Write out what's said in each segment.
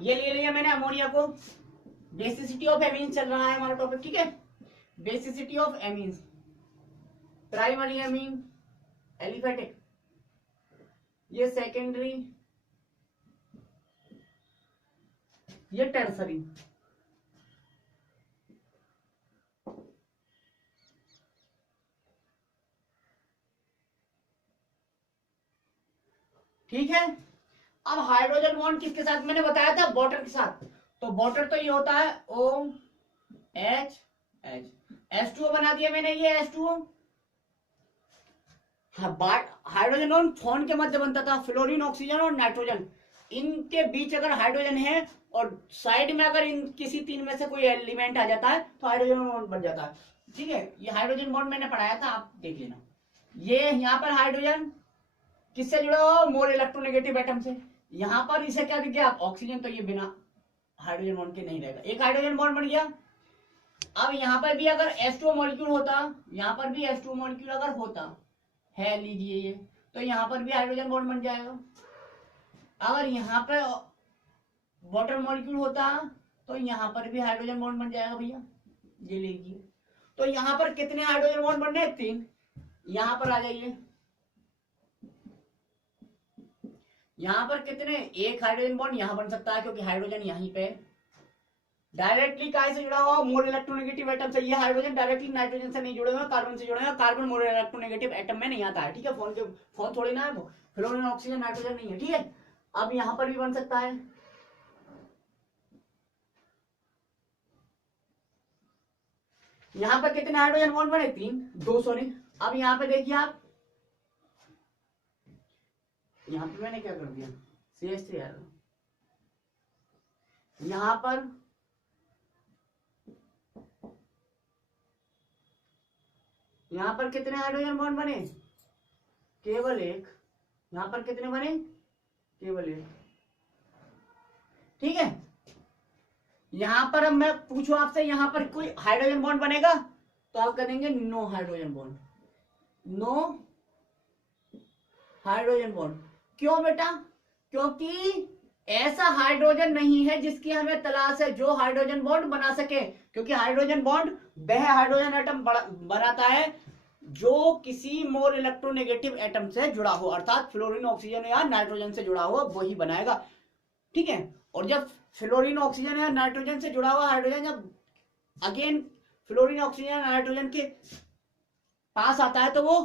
ये ले लिया मैंने अमोनिया को। बेसिसिटी ऑफ एमीन चल रहा है हमारा टॉपिक, ठीक है। Basicity of amines, primary amine aliphatic, ये सेकेंडरी, ये टर्सरी। ठीक है। अब हाइड्रोजन बॉन्ड किसके साथ मैंने बताया था, वाटर के साथ। तो वाटर तो ये होता है O H H, H2O बना दिया मैंने, ये H2O। हाइड्रोजन बॉन्ड फोन के मध्य बनता था, फ्लोरीन ऑक्सीजन और नाइट्रोजन। इनके बीच अगर हाइड्रोजन है और साइड में अगर इन किसी तीन में से कोई एलिमेंट आ जाता है तो हाइड्रोजन बॉन्ड बन जाता है, ठीक है। ये हाइड्रोजन बॉन्ड मैंने पढ़ाया था, आप देख लेना। ये यहाँ पर हाइड्रोजन किससे जुड़ा हुआ, मोर इलेक्ट्रोनेगेटिव एटम से। यहाँ पर इसे क्या दिख गया ऑक्सीजन, तो ये बिना हाइड्रोजन बॉन्ड के नहीं रहेगा, एक हाइड्रोजन बॉन्ड बन गया। अब यहाँ पर भी अगर H2O मॉलिक्यूल होता, यहाँ पर भी H2O मॉलिक्यूल अगर होता है, लीजिए ये, तो यहाँ पर भी हाइड्रोजन बॉन्ड बन जाएगा। अगर यहाँ पे वाटर मॉलिक्यूल होता तो यहाँ पर भी हाइड्रोजन बॉन्ड बन जाएगा भैया, ये लीजिए। तो यहाँ पर कितने हाइड्रोजन बॉन्ड बनने हैं, 3। यहाँ पर आ जाइए, यहाँ पर कितने, एक हाइड्रोजन बॉन्ड यहाँ बन सकता है क्योंकि हाइड्रोजन यहीं पे डायरेक्टली काय से जुड़ा हुआ, मोर इलेक्ट्रोनेगेटिव एटम से। ये हाइड्रोजन डायरेक्टली नाइट्रोजन से नहीं जुड़े हुए, कार्बन से जुड़े हुए। कार्बन मोर इलेक्ट्रोनेगेटिव एटम में नहीं आता है, ठीक है। फोन थोड़ी ना है वो, फ्लोरीन ऑक्सीजन नाइट्रोजन नहीं है, ठीक है। अब यहाँ पर भी बन सकता है, यहाँ पर कितने हाइड्रोजन बॉन्ड बने, 3, 2 सॉरी। अब यहाँ पे देखिए आप, यहाँ पे मैंने क्या कर दिया, CH3 आ रहा, यहाँ पर कितने हाइड्रोजन बॉन्ड बने, केवल एक। यहाँ पर कितने बने, केवल एक, ठीक है। यहाँ पर अब मैं पूछूं आपसे, यहाँ पर कोई हाइड्रोजन बॉन्ड बनेगा, तो आप करेंगे no hydrogen bond, no hydrogen bond. क्यों बेटा, क्योंकि ऐसा हाइड्रोजन नहीं है जिसकी हमें तलाश है जो हाइड्रोजन बॉन्ड बना सके। क्योंकि हाइड्रोजन बॉन्ड वह हाइड्रोजन एटम बनाता है जो किसी मोर इलेक्ट्रोनेगेटिव एटम से जुड़ा हो, अर्थात फ्लोरीन ऑक्सीजन या नाइट्रोजन से जुड़ा हुआ वही बनाएगा, ठीक है। और जब फ्लोरीन ऑक्सीजन या नाइट्रोजन से जुड़ा हुआ हाइड्रोजन जब अगेन फ्लोरीन ऑक्सीजन नाइट्रोजन के पास आता है तो वो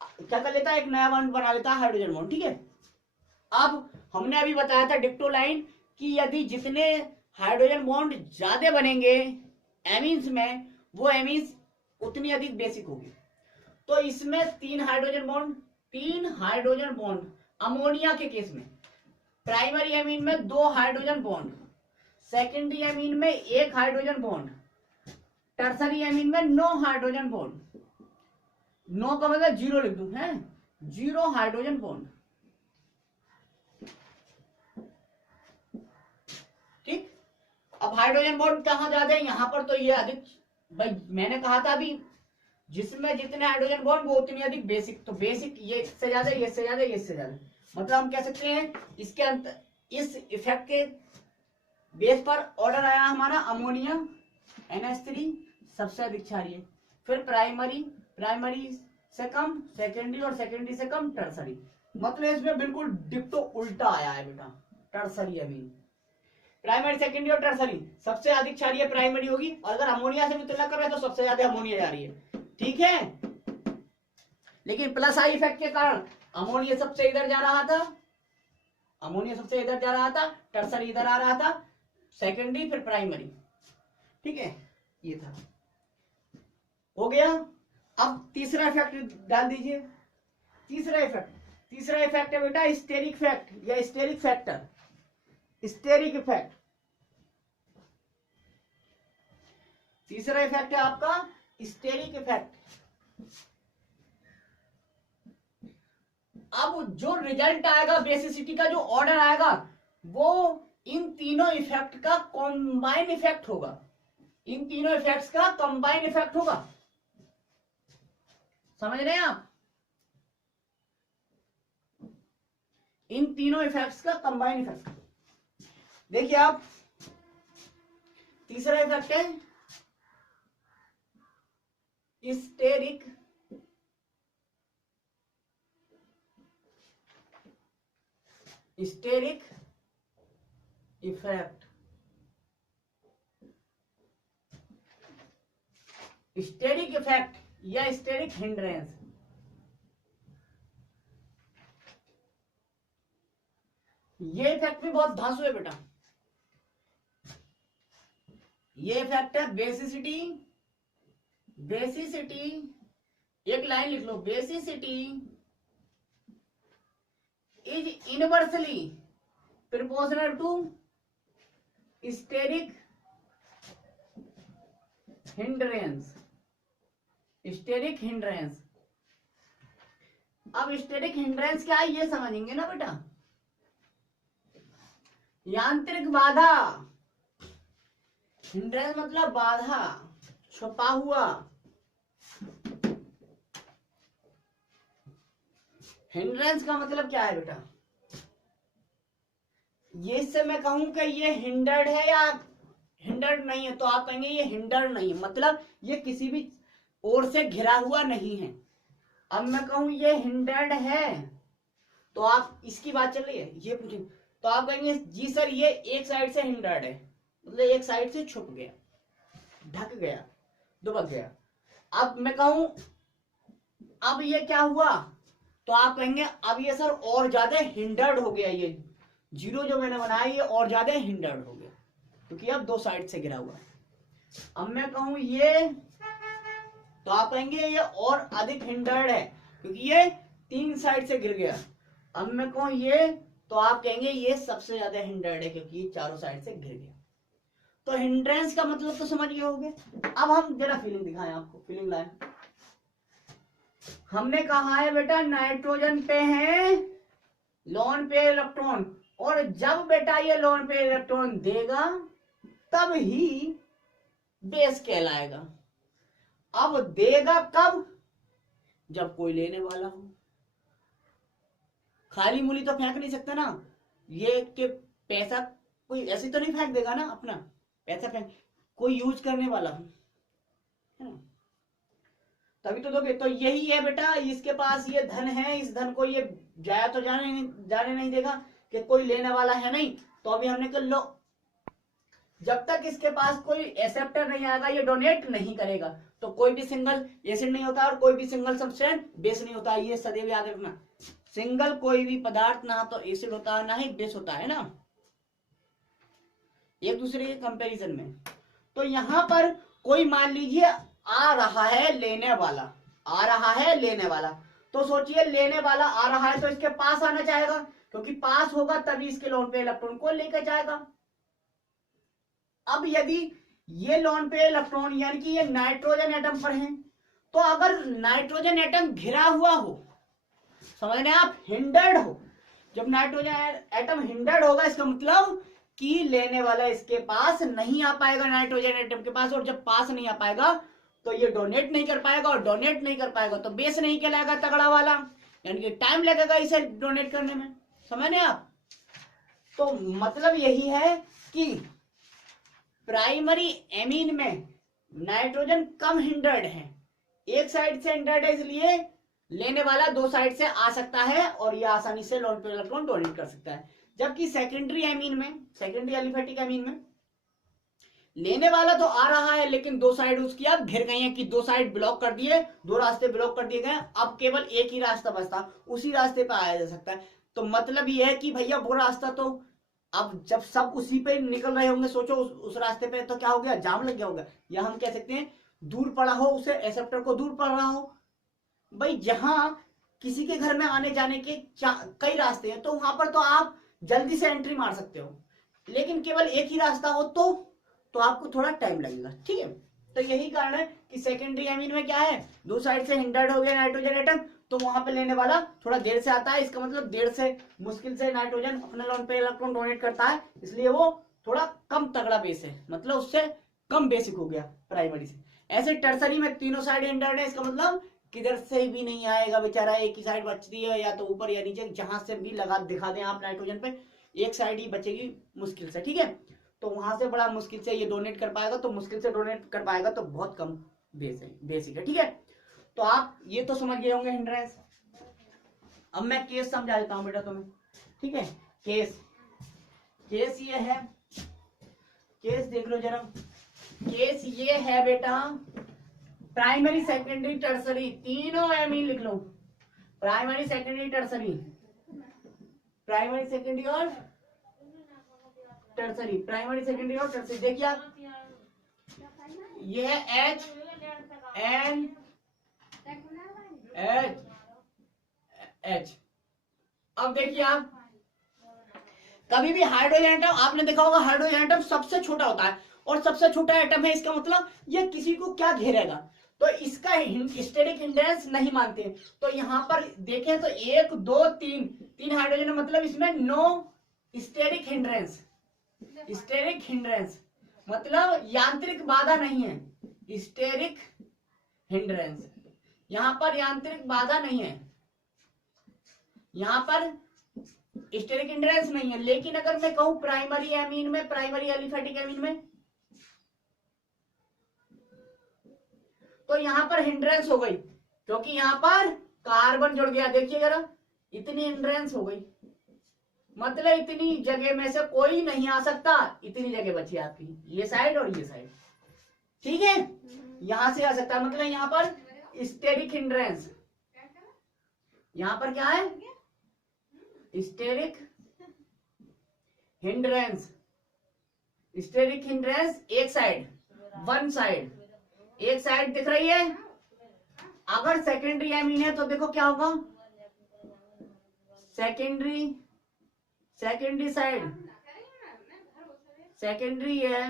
क्या कर लेता है, एक नया बॉन्ड बना लेता है, हाइड्रोजन बॉन्ड, ठीक है। अब हमने अभी बताया था डिक्टो लाइन कि यदि जितने हाइड्रोजन बॉन्ड ज्यादा बनेंगे एमीन्स में, वो एमीन्स उतनी अधिक बेसिक होगी। तो इसमें 3 हाइड्रोजन बॉन्ड अमोनिया के केस में, प्राइमरी एमीन में 2 हाइड्रोजन बॉन्ड, सेकेंडरी एमीन में 1 हाइड्रोजन बॉन्ड, टर्सरी एमीन में 9 हाइड्रोजन बॉन्ड। 9 का मतलब 0 लिख दूं, है 0 हाइड्रोजन बॉन्ड, ठीक। अब हाइड्रोजन बॉन्ड कहां ज्यादा है, यहां पर तो ये अधिक, भाई मैंने कहा था अभी जिसमें जितने हाइड्रोजन बॉन्ड वो उतनी अधिक बेसिक। तो बेसिक ये इससे ज्यादा, ये इससे ज्यादा, ये इससे ज्यादा, मतलब हम कह सकते हैं इसके अंतर, इस इफेक्ट के बेस पर ऑर्डर आया हमारा अमोनिया NH3 सबसे अधिक क्षारीय, फिर प्राइमरी से कम सेकेंडरी, और सेकेंडरी से कम टर्सरी। मतलब इसमें बिल्कुल डिक्टो उल्टा आया है बेटा, टर्सरी अमीन। प्राइमरी सेकेंडरी और टर्सरी सबसे अधिक क्षारीय प्राइमरी होगी, और अगर अमोनिया से भी तुलना कर रहे हैं तो सबसे ज्यादा अमोनिया जा रही है, ठीक है। लेकिन प्लस आई इफेक्ट के कारण अमोनिया सबसे इधर जा रहा था, टर्सरी इधर आ रहा था, सेकेंडरी फिर प्राइमरी, ठीक है। ये था, हो गया। अब तीसरा इफेक्ट डाल दीजिए। तीसरा इफेक्ट है बेटा स्टेरिक इफेक्ट या स्टेरिक फैक्टर, स्टेरिक इफेक्ट। तीसरा इफेक्ट है आपका स्टेरिक इफेक्ट। अब जो रिजल्ट आएगा, बेसिसिटी का जो ऑर्डर आएगा, वो इन तीनों इफेक्ट का कॉम्बाइन इफेक्ट होगा, इन तीनों इफेक्ट्स का कंबाइन इफेक्ट होगा, समझ रहे हैं आप, इन तीनों इफेक्ट्स का कंबाइन इफेक्ट। देखिए आप, तीसरा इफेक्ट है स्टेरिक इफेक्ट। स्टेरिक इफेक्ट या स्टेरिक हिंड्रेंस, ये इफेक्ट भी बहुत धांसू है बेटा। ये इफेक्ट है बेसिसिटी, एक लाइन लिख लो, basicity is inversely proportional to steric hindrance. अब स्टेरिक हिंड्रेंस क्या है ये समझेंगे ना बेटा। यांत्रिक बाधा, हिंड्रेंस मतलब बाधा, छुपा हुआ। हिंड्रेंस का मतलब क्या है बेटा, ये से मैं कहूं कि ये हिंडर्ड है या हिंडर्ड नहीं है, तो आप कहेंगे ये हिंडर्ड नहीं है, मतलब ये किसी भी ओर से घिरा हुआ नहीं है। अब मैं कहूं ये हिंडर्ड है, तो आप इसकी बात चल रही है, ये पूछेंगे तो आप कहेंगे जी सर ये एक साइड से हिंडर्ड है, मतलब एक साइड से छुप गया, ढक गया, दुबक गया। अब मैं कहूं अब ये क्या हुआ, तो आप कहेंगे अब ये सर और ज्यादा हिंडर्ड हो गया, ये जीरो जो मैंने बनाया ये और ज्यादा हिंडर्ड हो गया, क्योंकि अब दो साइड से घिरा हुआ है। अब मैं कहूं ये, तो आप कहेंगे ये और अधिक हिंडर्ड है, क्योंकि ये तीन साइड से गिर गया। अब मैं कहूं ये, तो आप कहेंगे ये सबसे ज्यादा हिंडर्ड है, क्योंकि ये चारों साइड से घिर गया। तो हिंड्रेंस का मतलब तो समझ गए होंगे। अब हम जरा फीलिंग दिखाएं आपको, फीलिंग लाएं। हमने कहा है बेटा नाइट्रोजन पे है लोन पे इलेक्ट्रॉन, और जब बेटा ये लोन पे इलेक्ट्रॉन देगा तब ही बेस कहलाएगा। अब देगा कब, जब कोई लेने वाला हो। खाली मूली तो फेंक नहीं सकता ना, ये कि पैसा कोई ऐसे तो नहीं फेंक देगा ना, अपना पैसा फेंक, कोई यूज करने वाला हो, है ना, तभी तो दोगे। तो यही है बेटा, इसके पास ये धन है, इस धन को ये जाया तो जाने नहीं देगा, कि कोई लेने वाला है नहीं, तो अभी हमने कर लो, जब तक इसके पास कोई एक्सेप्टर नहीं आएगा ये डोनेट नहीं करेगा, तो कोई भी सिंगल एसिड नहीं होता और कोई भी सिंगल सब्सटेंस बेस नहीं होता। ये सदैव याद रखना, सिंगल कोई भी पदार्थ ना तो एसिड होता है ना ही बेस होता है ना, एक दूसरे के कंपैरिजन में। तो यहां पर कोई मान लीजिए आ रहा है लेने वाला, तो सोचिए लेने वाला आ रहा है तो इसके पास आना चाहेगा, क्योंकि पास होगा तभी इसके लोन पे इलेक्ट्रॉन को लेकर जाएगा। अब यदि ये लोन पे इलेक्ट्रॉन यानी कि ये नाइट्रोजन एटम पर है, तो अगर नाइट्रोजन एटम घिरा हुआ हो, समझ रहे हैं आप, हिंडर्ड हो, जब नाइट्रोजन एटम हिंडर्ड होगा इसका मतलब कि लेने वाला इसके पास नहीं आ पाएगा नाइट्रोजन एटम के पास, और जब पास नहीं आ पाएगा तो ये डोनेट नहीं कर पाएगा, और डोनेट नहीं कर पाएगा तो बेस नहीं कहलाएगा तगड़ा वाला, यानी कि टाइम लगेगा इसे डोनेट करने में, समझ रहे हैं आप। तो मतलब यही है कि प्राइमरी एमीन में नाइट्रोजन कम हिंडर्ड है, एक साइड से हिंडर्ड है, इसलिए लेने वाला दो साइड से आ सकता है और ये आसानी से लोन पे इलेक्ट्रॉन डोनेट कर सकता है। जबकि सेकेंडरी एमीन में, सेकेंडरी एलिफेटिक एमीन में लेने वाला तो आ रहा है, लेकिन दो साइड उसकी अब घिर गई है, कि दो साइड ब्लॉक कर दिए, दो रास्ते ब्लॉक कर दिए गए, अब केवल एक ही रास्ता बचता, उसी रास्ते पे आया जा सकता है। तो मतलब ये है कि भैया वो रास्ता तो अब जब सब उसी पे निकल रहे होंगे, सोचो उस रास्ते पे तो क्या हो गया, जाम लग गया होगा, या हम कह सकते हैं दूर पड़ा हो, उसे एक्सेप्टर को दूर पड़ रहा हो। भाई जहां किसी के घर में आने जाने के कई रास्ते हैं, तो वहां पर तो आप जल्दी से एंट्री मार सकते हो, लेकिन केवल एक ही रास्ता हो तो आपको थोड़ा टाइम लगेगा, ठीक है। तो यही कारण है कि सेकेंडरी एमीन में क्या है, दो साइड से हिंडर्ड हो गया नाइट्रोजन एटम, तो वहां पे लेने वाला थोड़ा देर से आता है, इसका मतलब देर से मुश्किल से नाइट्रोजन अपने लोन पे इलेक्ट्रॉन डोनेट करता है, इसलिए वो थोड़ा कम तगड़ा बेस है, मतलब उससे कम बेसिक हो गया प्राइमरी से। ऐसे टर्सरी में तीनों साइड हिंडर्ड है, इसका मतलब किधर से भी नहीं आएगा बेचारा, एक ही साइड बचती है, या तो ऊपर या नीचे, जहां से भी लगा दिखा दें आप नाइट्रोजन पे एक साइड ही बचेगी मुश्किल से, ठीक है। तो वहां से बड़ा मुश्किल से ये डोनेट कर पाएगा, तो मुश्किल से डोनेट कर पाएगा, तो बहुत कम बेसिक है, ठीक है। तो आप ये तो समझ गए होंगे हिंड्रेंस। अब मैं केस समझा देता हूं बेटा तुम्हें, ठीक है। केस ये है, केस देख लो जरा। केस ये है बेटा, प्राइमरी सेकेंडरी टर्सरी तीनों एमी लिख लो। Primary secondary tertiary, primary secondary और टर्सरी, प्राइमरी सेकेंडरी और टर्सरी। देखिए आप, ये है एच एन एच। अब देखिए आप, कभी भी हाइड्रोजन एटम आपने देखा होगा, हाइड्रोजन एटम सबसे छोटा होता है, और सबसे छोटा एटम है, इसका मतलब ये किसी को क्या घेरेगा, तो इसका स्टेरिक हिंड्रेंस नहीं मानते। तो यहां पर देखें तो 1 2 3 तीन हाइड्रोजन, मतलब इसमें no steric hindrance. Steric hindrance मतलब यांत्रिक बाधा नहीं है, स्टेरिक हिंड्रेंस, यहां पर यांत्रिक बाधा नहीं है, यहां पर स्टेरिक हिंड्रेंस नहीं है। लेकिन अगर मैं कहूं प्राइमरी एमीन में, प्राइमरी एलिफेटिक एमीन में, तो यहां पर हिंड्रेंस हो गई, क्योंकि यहां पर कार्बन जुड़ गया। देखिए जरा, इतनी हिंड्रेंस हो गई, मतलब इतनी जगह में से कोई नहीं आ सकता, इतनी जगह बची आपकी, ये साइड और ये साइड, ठीक है। यहां से आ सकता है, मतलब यहां पर स्टेरिक हिंड्रेंस, यहां पर क्या है, स्टेरिक हिंड्रेंस। स्टेरिक हिंड्रेंस एक साइड, वन साइड, एक साइड दिख रही है। अगर सेकेंडरी एमीन है तो देखो क्या होगा, सेकेंडरी, सेकेंडरी साइड, सेकेंडरी है,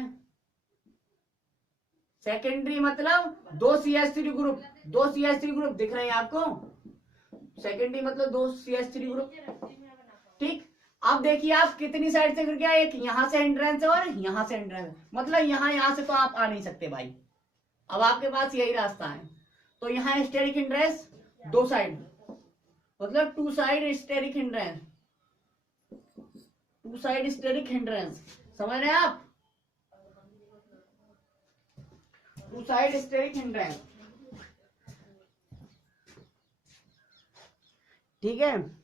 सेकेंडरी मतलब 2 CH3 ग्रुप, 2 CH3 ग्रुप दिख रहे हैं आपको, सेकेंडरी मतलब 2 CH3 ग्रुप, ठीक। अब देखिए आप कितनी साइड से गिर गया, एक यहां से हिंड्रेंस है और यहां से हिंड्रेंस, मतलब यहां से तो आप आ नहीं सकते भाई, अब आपके पास यही रास्ता है। तो यहां स्टेरिक हिंड्रेंस 2 साइड, मतलब 2 side steric hindrance, 2 side steric hindrance, समझ रहे हैं आप, 2 साइड स्टेरिक हिंड्रेंस, ठीक है।